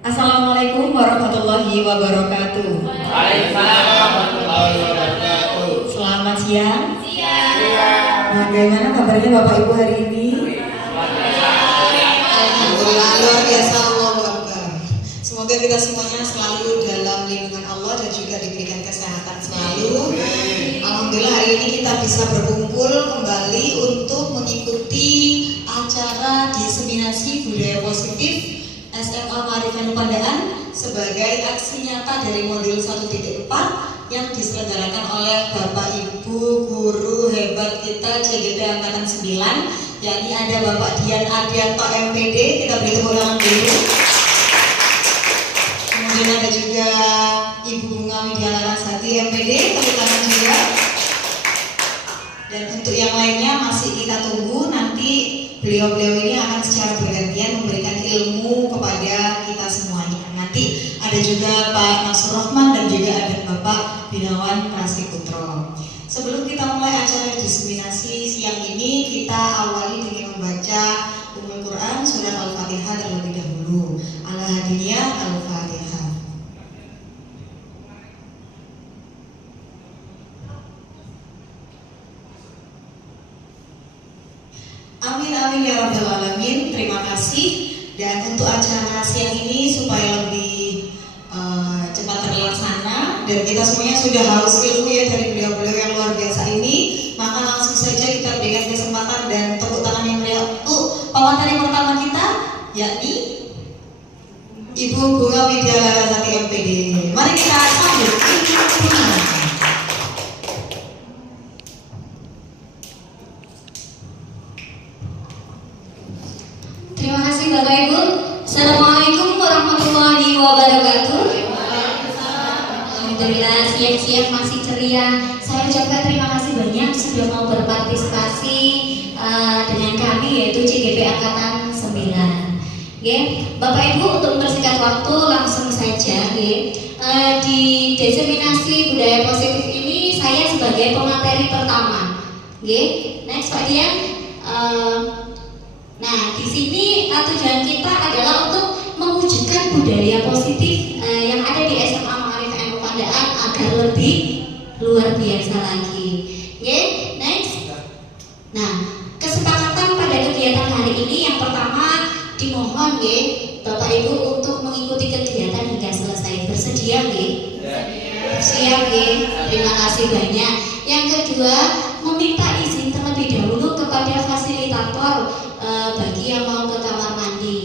Assalamualaikum warahmatullahi wabarakatuh. Waalaikumsalam warahmatullahi wabarakatuh. Selamat siang. Siang. Bagaimana kabarnya Bapak Ibu hari ini? Alhamdulillah, luar biasa, Allahu Akbar. Semoga kita semuanya selalu dalam lindungan Allah dan juga diberikan kesehatan selalu. Alhamdulillah hari ini kita bisa berkumpul kembali untuk mengikuti acara diseminasi budaya positif SMA Marifan Pandaan sebagai aksi nyata dari modul 1.4 yang diselenggarakan oleh Bapak Ibu guru hebat kita CGP Angkatan 9, yakni ada Bapak Dian Ardianto MPD. Kita beri tepuk tangan dulu. Kemudian ada juga Ibu Bunga Widya Larasati MPD, tepuk tangan juga. Dan untuk yang lainnya masih kita tunggu, nanti beliau-beliau ini akan secara bergantian memberikan ilmu kepada kita semuanya. Nanti ada juga Pak Nasrul Rahman dan juga ada Bapak Binawan Prasiputro. Sebelum kita mulai acara diseminasi siang ini, kita awali dengan membaca Ummul Quran Surat Al-Fatihah terlebih dahulu. Al-Hadiyah Al-Fatihah. Amin amin ya rabbal alamin. Terima kasih. Dan untuk acara siang ini supaya lebih cepat terlaksana dan kita semuanya sudah haus ilmu ya dari beliau-beliau yang luar biasa ini, maka langsung saja kita berikan kesempatan dan tepuk tangan yang meriah untuk pemateri pertama kita, yakni Ibu Bunga Widya Larasati MPD. Mari kita sambut Ibu Bunga. Terima kasih Bapak Ibu. Assalamualaikum warahmatullahi wabarakatuh. Alhamdulillah siang-siang masih ceria. Saya ucapkan terima kasih banyak sudah mau berpartisipasi dengan kami yaitu CGP Angkatan 9. Bapak Ibu, untuk mempersingkat waktu langsung saja. Di diseminasi budaya positif ini saya sebagai pemateri pertama. Next Pak Dian. Nah, di sini tujuan kita adalah untuk mewujudkan budaya positif yang ada di SMA Ma'arif NU Pandaan agar lebih luar biasa lagi. Next. Nah, kesepakatan pada kegiatan hari ini yang pertama dimohon Bapak Ibu untuk mengikuti kegiatan hingga selesai. Bersedia Siap Terima kasih banyak. Yang kedua, meminta izin terlebih dahulu kepada fasilitator bagi yang mau ke kamar mandi.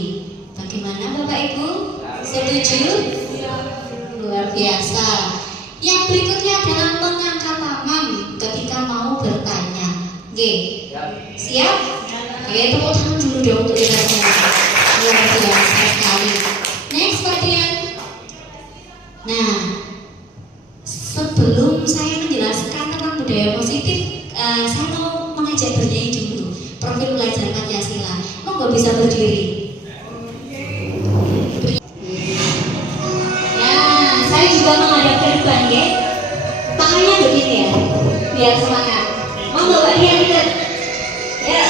Bagaimana Bapak Ibu? Setuju? Luar biasa. Yang berikutnya adalah mengangkat tangan ketika mau bertanya. Siap? Tepuk tangan dulu dong untuk kita semua. Luar biasa sekali. Next Pak Dian. Nah, sebelum saya menjelaskan tentang budaya positif, saya mau mengajak bernyanyi dulu. Profil belajar Pancasila. Monggo bisa berdiri. Ya, saya juga menghadap ke depan tangannya begini ya, biar semangat. Monggo Pak Dian ikut. Ya.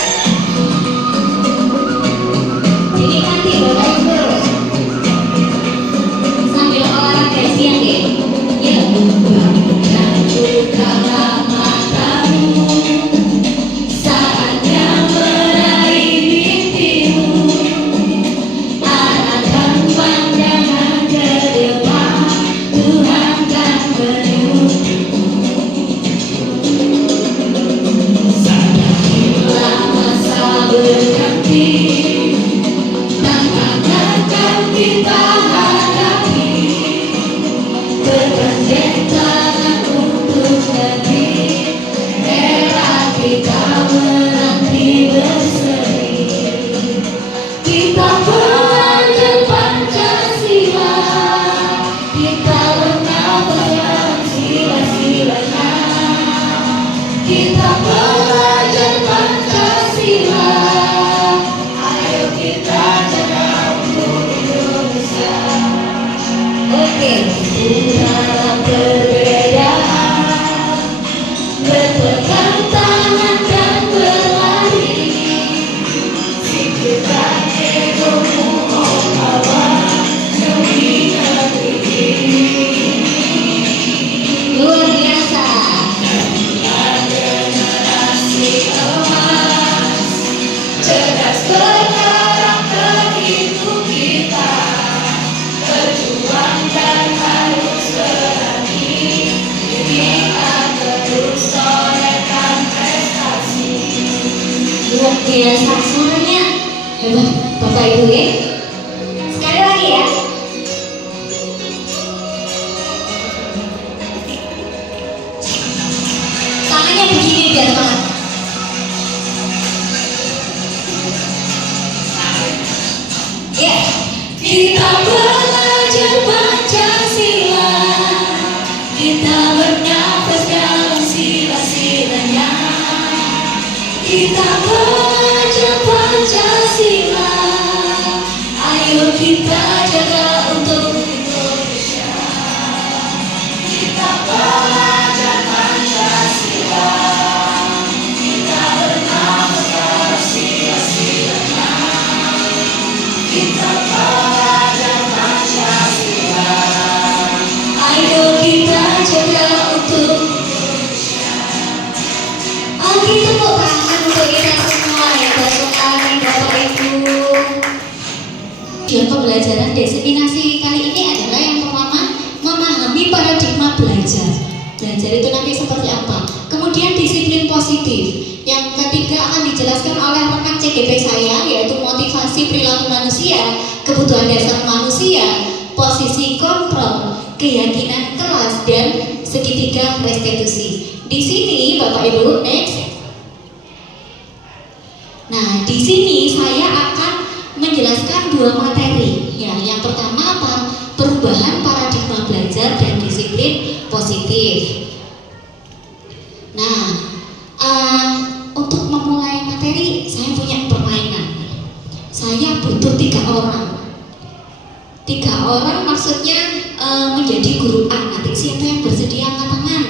Jadi nanti Bapak Ibu sambil olahraga siang ya. Bukalah matamu saatnya meraih mimpimu, arahkan pandangan ke depan, Tuhan kan menyuruh. biasa suaranya hebat Bapak Ibu ya. Sekali lagi ya. Tangannya begini biar banget. Ya, kita belajar Pancasila, kita bernafas dalam sila-silanya. Kita belajar Pancasila, ayo kita jaga untuk Indonesia. Kita belajar Pancasila, kita bernafas dalam sila-silanya. Kita belajar Pancasila, ayo kita jaga untuk Indonesia. Oke, tepuk tangan untuk kita semua ya, sekali Bapak Ibu. Tujuan pembelajaran diseminasi kali ini adalah yang pertama, memahami paradigma belajar. Belajar itu nanti seperti apa? Kemudian disiplin positif. Yang ketiga akan dijelaskan oleh rekan CGP saya, yaitu motivasi perilaku manusia, kebutuhan dasar manusia, posisi kontrol, keyakinan kelas, dan segitiga restitusi. Di sini Bapak Ibu, next. Nah, di sini saya akan menjelaskan dua materi. Ya, yang pertama apa? Perubahan paradigma belajar dan disiplin positif. Nah, untuk memulai materi saya punya permainan. Saya butuh 3 orang. 3 orang maksudnya menjadi guru A. Nanti siapa yang bersedia angkat tangan?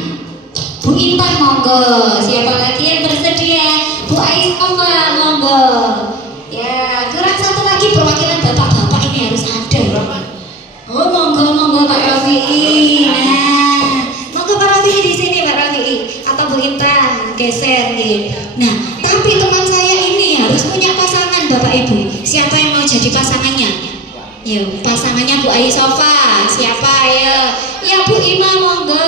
Bu Intan monggo. Siapa lagi yang bersedia? Bu Aisyah monggo. Ya, kurang satu lagi perwakilan bapak-bapak ini harus ada. Oh, monggo Pak Rafi'i. Nah, monggo Pak Rafi'i di sini Pak Rafi'i atau Bu Intan geser nih. Nah, tapi teman saya ini harus punya pasangan Bapak Ibu. Siapa yang mau jadi pasangannya? Yuk, pasangannya Bu Aisyah. Siapa ya? Ya Bu Ima monggo.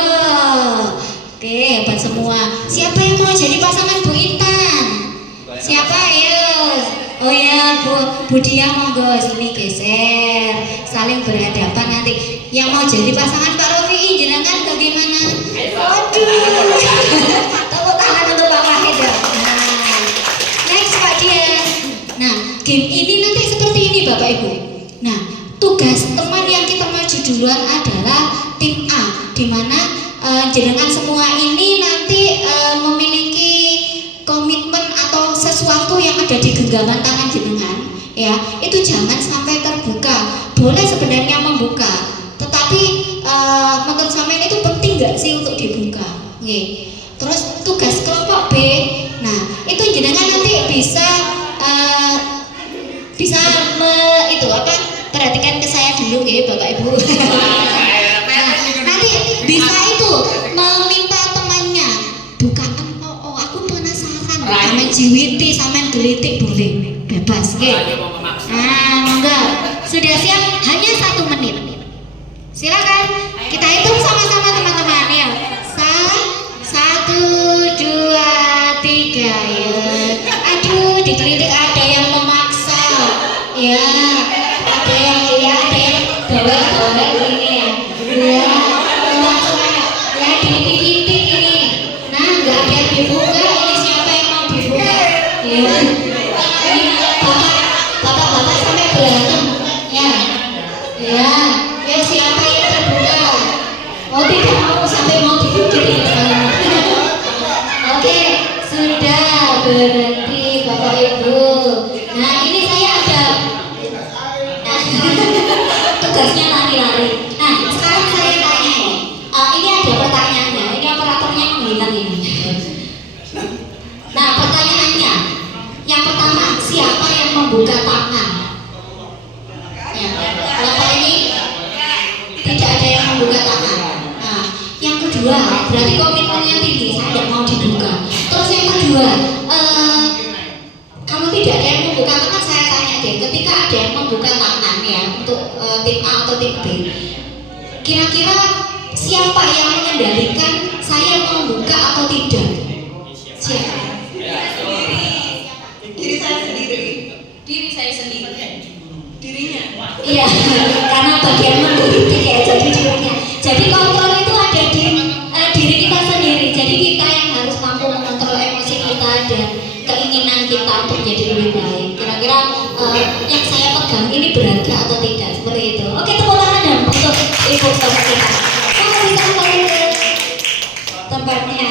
Oke, hebat semua. Siapa yang mau jadi pasangan Bu Intan? Siapa ya? Oh ya, Bu Dia monggo sini geser. Saling berhadapan nanti. Yang mau jadi pasangan Pak Rafi'i jenengan bagaimana? Waduh. Tepuk tangan untuk Pak Wahid. Nah, next Pak Dia. Nah, game ini nanti seperti ini Bapak Ibu. Nah, tugas teman yang kita maju duluan adalah tim A, di mana jenengan semua ini nanti memiliki komitmen atau sesuatu yang ada di genggaman tangan jenengan, ya itu jangan sampai terbuka. Boleh sebenarnya membuka, tetapi menurut sampean itu penting nggak sih untuk dibuka? Nih. Terus tugas kelompok B, nah itu jenengan nanti bisa itu apa? Perhatikan ke saya dulu ya Bapak Ibu. Nah, nanti bisa itu meminta temannya bukaan. Oh aku penasaran. Sampean jiwiti, sampean gelitik boleh, bebas nggih. Nah, monggo. Sudah siap? Hanya 1 menit. Silakan. Kita hitung sama-sama teman-teman ya. 1, 2, 3 ya. Aduh, digelitik ada yang memaksa. Ya. Bawah ini ya, ya titik-titik ini. Nah, nggak ada yang dibuka. Ini siapa yang mau dibuka? Ya, ini bapak sampai berantem. Ya, ya siapa yang terbuka? Oh tidak mau sampai mau dibuka. Oke, sudah berhenti Bapak Ibu. Nah, ini saya ada. Tugasnya lari-lari. Nah, sekarang saya tanya ini ada pertanyaannya. Ini operatornya menghilang ini. Nah, pertanyaannya, yang pertama, siapa yang membuka tangan? Ya, Bapak ini tidak ada yang membuka tangan. Nah, yang kedua, berarti komitmennya tinggi. Saya tidak mau dibuka. Terus yang kedua, kalau tidak ada yang membuka tangan, saya tanya deh. Ketika ada yang membuka tangan ya untuk tim A atau tim B, kira-kira siapa yang mengendalikan saya mau buka atau tidak? Siapa? Kiri saya Iya, karena bagian mengkritik ya jadi dirinya. Jadi kontrol itu ada di diri kita sendiri. Jadi kita yang harus mampu mengontrol emosi kita dan keinginan kita untuk jadi lebih baik. Kira-kira yang saya pegang ini berharga atau tidak seperti itu. Oke, tepuk tangan dong untuk ibu bapak kita. Saya bisa kembali ke tempatnya.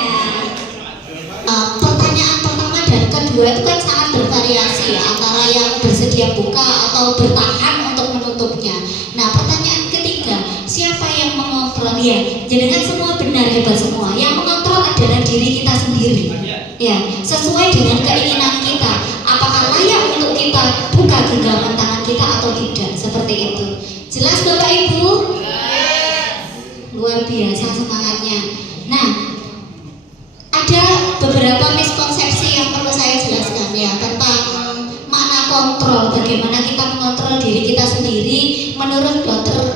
Pertanyaan pertama dan kedua itu kan sangat bervariasi antara yang bersedia buka atau bertahan untuk menutupnya. Nah, pertanyaan ketiga, siapa yang mengontrol? Ya, jenengan semua benar, hebat semua. Yang mengontrol adalah diri kita sendiri. Ya, sesuai dengan keinginan kita. Apakah layak untuk kita buka genggaman tangan kita atau tidak? Seperti itu. Jelas Bapak Ibu? Luar biasa semangatnya. Nah, ada beberapa miskonsepsi yang perlu saya jelaskan ya tentang makna kontrol, bagaimana kita mengontrol diri kita sendiri menurut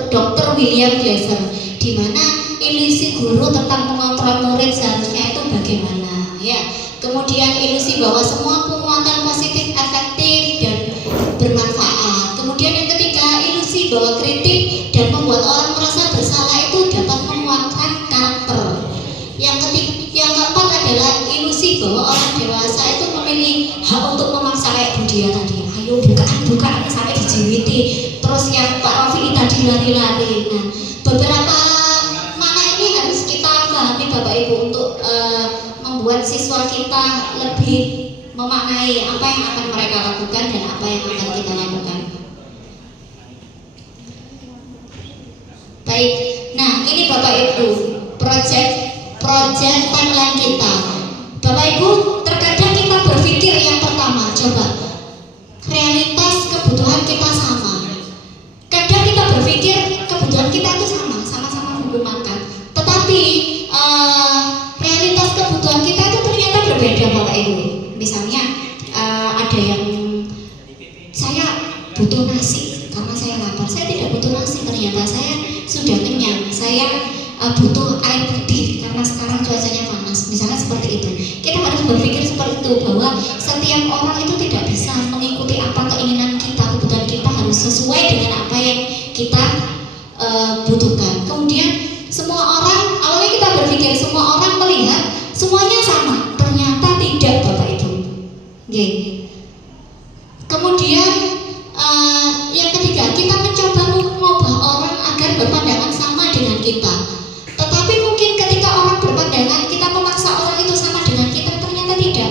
Dr. William Glasser, di mana ilusi guru tentang mengontrol murid seharusnya itu bagaimana ya. Kemudian ilusi bahwa semua penguatan positif efektif dan bermanfaat. Kemudian yang ketiga, ilusi bahwa kritik dan membuat orang merasa bersalah itu dapat menguatkan karakter. Yang keempat adalah ilusi bahwa orang dewasa itu memiliki hak untuk memaksa kayak Budia tadi. Ayo bukaan sampai dijiwiti. Terus yang Pak Rofi tadi lari-lari. Nah, beberapa mana ini harus kita pahami Bapak Ibu untuk membuat siswa kita lebih memaknai apa yang akan mereka lakukan dan apa yang akan kita lakukan. Baik, nah ini Bapak Ibu project timeline kita. Bapak Ibu, terkadang kita berpikir yang pertama, coba realitas kebutuhan kita sama. Kadang kita berpikir kebutuhan kita itu sama-sama buku makan. Tetapi realitas kebutuhan kita itu ternyata berbeda Bapak Ibu. Misalnya ada yang saya butuh nasi karena saya lapar. Saya tidak butuh nasi, ternyata saya sudah kenyang. Saya butuh air putih karena sekarang cuacanya panas, misalnya seperti itu. Kita harus berpikir seperti itu, bahwa setiap orang itu tidak bisa mengikuti apa keinginan kita, kebutuhan kita harus sesuai dengan apa yang kita butuhkan. Kemudian semua orang, awalnya kita berpikir semua orang melihat semuanya sama, ternyata tidak Bapak Ibu. Kemudian yang ketiga, kita mencoba mengubah orang agar berpandangan sama dengan kita. Tetapi mungkin ketika orang berpandangan, kita memaksa orang itu sama dengan kita, ternyata tidak.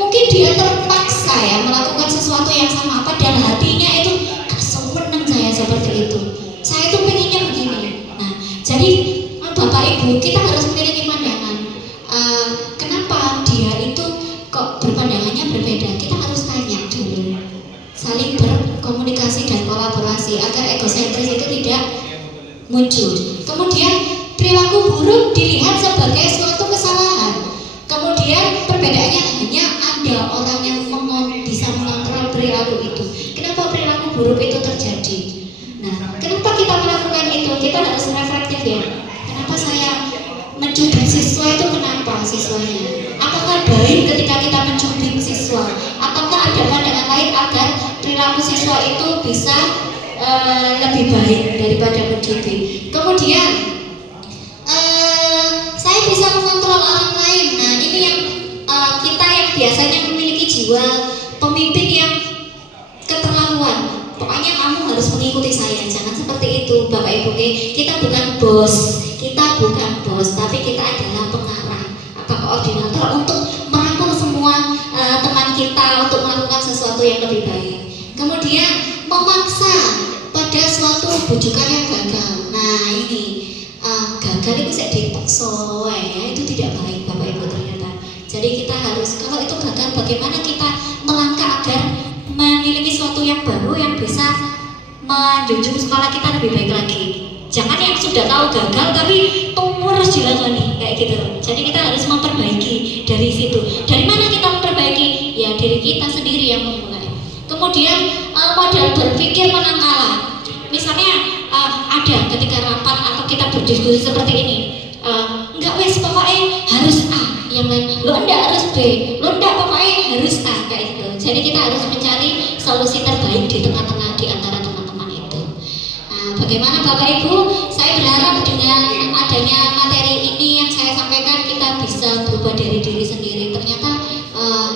Mungkin dia terpaksa ya melakukan sesuatu yang sama, padahal hatinya itu seneng saya seperti itu. Saya itu pengennya begini. Nah, jadi Bapak Ibu, kita harus memiliki pandangan. Kenapa dia itu kok berpandangannya berbeda? Kita harus tanya dulu, saling berkomunikasi dan kolaborasi agar egosentris itu tidak muncul. Kemudian perilaku buruk dilihat sebagai suatu kesalahan. Kemudian perbedaannya hanya ada orang yang bisa mengontrol perilaku itu. Kenapa perilaku buruk itu terjadi? Nah, kenapa kita melakukan itu? Kita harus reflektif ya. Kenapa saya mencubit siswa itu? Kenapa siswanya? Apakah baik ketika kita mencubit siswa? Ataukah ada pandangan lain agar perilaku siswa itu bisa lebih baik daripada mencubit? Kemudian saya bisa mengontrol orang lain. Nah, ini yang kita yang biasanya memiliki jiwa pemimpin yang keterlaluan. Pokoknya kamu harus mengikuti saya. Jangan seperti itu Bapak Ibu. Kita bukan bos, tapi kita adalah pengarah atau koordinator untuk merangkul semua teman kita untuk melakukan sesuatu yang lebih baik. Kemudian memaksa pada suatu bujukan yang gagal. Nah, ini gagal itu saya dipaksa ya, itu tidak baik Bapak Ibu ternyata. Jadi kita harus, kalau itu gagal, bagaimana kita melangkah agar memiliki sesuatu yang baru yang bisa menjunjung sekolah kita lebih baik lagi. Jangan yang sudah tahu gagal tapi terus dilakoni kayak gitu. Jadi kita harus memperbaiki dari situ. Dari mana kita memperbaiki? Ya dari kita sendiri yang memulai. Kemudian modal berpikir menang kalah. Misalnya ada ketika rapat atau kita berdiskusi seperti ini, enggak wes pokoknya harus A, yang lain lo enggak harus B, lo enggak pokoknya harus A kayak gitu. Jadi kita harus mencari solusi terbaik di tengah-tengah di antara teman-teman itu. Bagaimana Bapak Ibu? Saya berharap dengan adanya materi ini yang saya sampaikan kita bisa berubah dari diri sendiri. Ternyata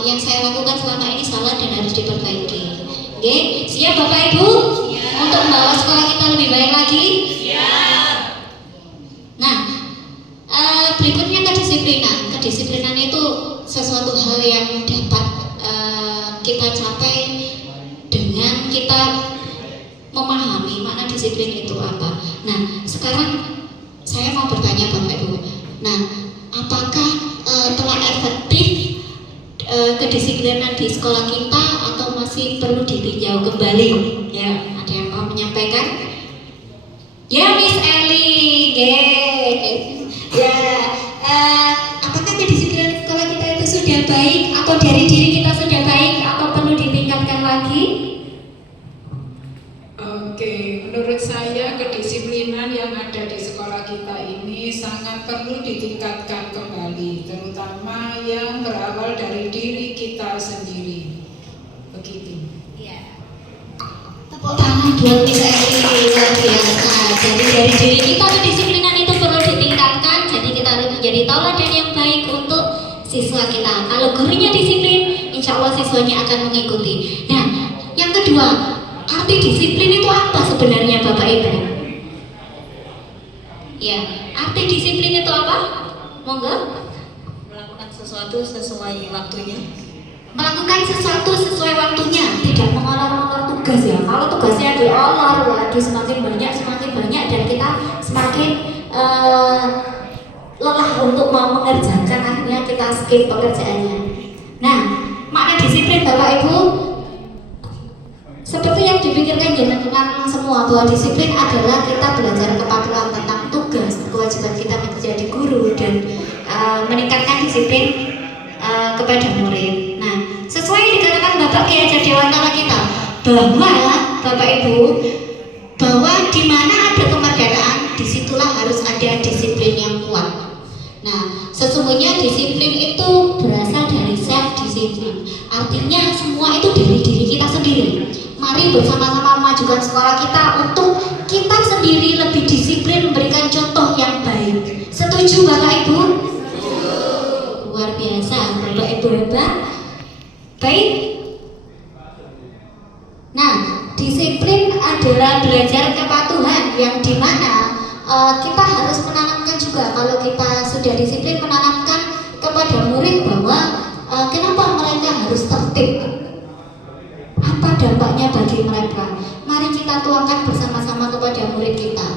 yang saya lakukan selama ini salah dan harus diperbaiki. Oke, siap Bapak Ibu? Siap. Untuk membawa sekolah kita lebih baik lagi? Siap. Nah, berikutnya kedisiplinan. Kedisiplinan itu sesuatu hal yang dapat kita capai dengan kita memahami makna disiplin itu apa. Nah, sekarang saya mau bertanya Bapak Ibu. Nah, apakah telah efektif kedisiplinan di sekolah kita atau masih perlu ditinjau kembali? Ya, ada yang mau menyampaikan? Ya, Miss Ellie. Ya, apakah kedisiplinan sekolah kita itu sudah baik atau dari diri kita sudah baik atau perlu ditingkatkan lagi? Oke, menurut saya kedisiplinan yang ada di sekolah kita ini sangat perlu ditingkatkan kembali, terutama yang berawal dari diri kita sendiri. Begitu. Ya. Tepuk tangan buat Miss Ellie, luar biasa. Jadi dari diri kita kedisiplinan itu perlu ditingkatkan. Jadi kita harus menjadi tauladan yang baik untuk siswa kita. Kalau gurunya disiplin, insya Allah siswanya akan mengikuti. Nah, yang kedua, arti disiplin itu apa sebenarnya Bapak Ibu? Ya, arti disiplin itu apa? Monggo. Melakukan sesuatu sesuai waktunya. Melakukan sesuatu sesuai waktunya, tidak mengolor-olor tugas ya. Kalau tugasnya diolor, waduh semakin banyak dan kita semakin lelah untuk mau mengerjakan, akhirnya kita skip pekerjaannya. Nah, makna disiplin Bapak Ibu seperti yang dipikirkan jenengan semua, bahwa disiplin adalah kita belajar kepatuhan tentang tugas, kewajiban kita menjadi guru dan meningkatkan disiplin kepada murid. Nah, sesuai yang dikatakan Bapak Kiai Haji Dewantara kita, bahwa Bapak Ibu, bahwa di mana ada kemerdekaan, disitulah harus ada disiplin yang kuat. Nah, sesungguhnya disiplin itu berasal dari self disiplin. Artinya semua itu dari diri kita sendiri. Mari bersama-sama memajukan sekolah kita untuk kita sendiri lebih disiplin, memberikan contoh yang baik. Setuju Bapak Ibu? Luar biasa, Bapak Ibu hebat. Baik. Nah, disiplin adalah belajar kepatuhan yang dimana kita harus menanamkan juga, kalau kita sudah disiplin, menanamkan kepada murid bahwa kenapa mereka harus tertib, apa dampaknya bagi mereka. Mari kita tuangkan bersama-sama kepada murid kita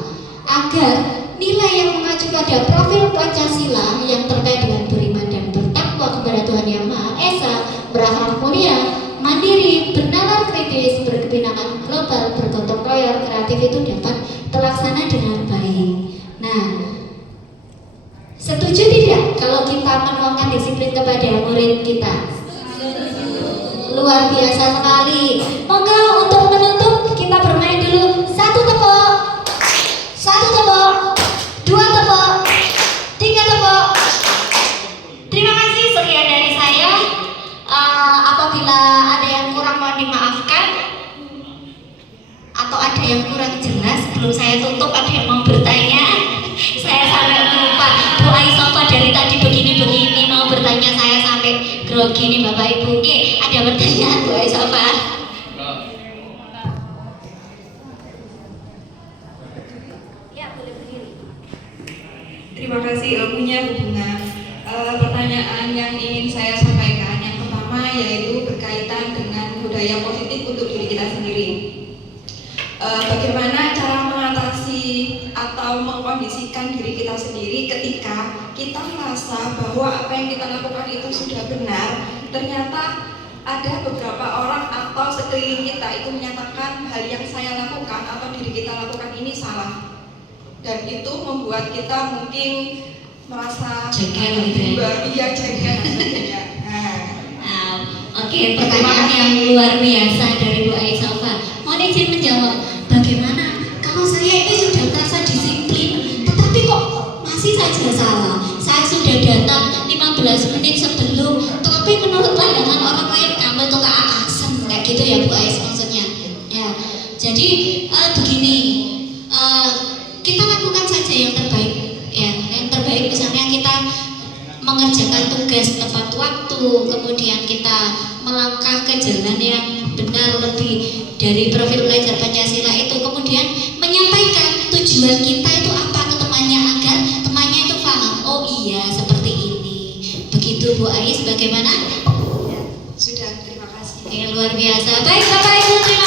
agar nilai yang mengacu pada profil Pancasila yang terkait dengan beriman dan bertakwa kepada Tuhan Yang Maha Esa, berakhlak mulia, mandiri, bernalar kritis, berkebinekaan global, bergotong royong, kreatif itu dapat terlaksana dengan baik. Nah, setuju tidak kalau kita menuangkan disiplin kepada murid kita? Luar biasa sekali. Monggo untuk menutup kita bermain dulu. Satu tepuk, dua tepuk, tiga tepuk. Terima kasih, sekian dari saya. Apabila ada yang kurang mohon dimaafkan, atau ada yang kurang jelas sebelum saya tutup, ada yang mau bertanya, saya sampai lupa. Bu Aisyah dari tadi begini mau bertanya, saya sampai grogi nih Bapak Ibu. Ada pertanyaan Bu Aisyah? Ya, boleh berdiri. Terima kasih ilmunya Bu Bunga. Pertanyaan yang ingin saya sampaikan yang pertama yaitu berkaitan dengan budaya positif untuk diri kita sendiri. Bagaimana cara mengatasi atau mengkondisikan diri kita sendiri ketika kita merasa bahwa apa yang kita lakukan itu sudah benar, ternyata ada beberapa orang atau sekeliling kita itu menyatakan hal yang saya lakukan atau diri kita lakukan ini salah, dan itu membuat kita mungkin merasa jengkel gitu ya? Iya, jengkel dan sebagainya. Oke, pertanyaan yang luar biasa dari Bu Aisyah. Mohon izin menjawab, bagaimana kalau saya ini sudah merasa disiplin, tetapi kok masih saja salah? Saya sudah datang 15 menit sebelum, tetapi menurut pandangan orang lain kamu tuh keakasan, kayak gitu ya Bu Aisyah maksudnya. Ya, jadi begini, mengerjakan tugas tepat waktu, kemudian kita melangkah ke jalan yang benar lebih dari profil belajar Pancasila itu, kemudian menyampaikan tujuan kita itu apa ke temannya agar temannya itu paham, oh iya seperti ini. Begitu Bu Ais, bagaimana? Sudah, terima kasih. Oke, luar biasa. Baik Bapak Ibu, terima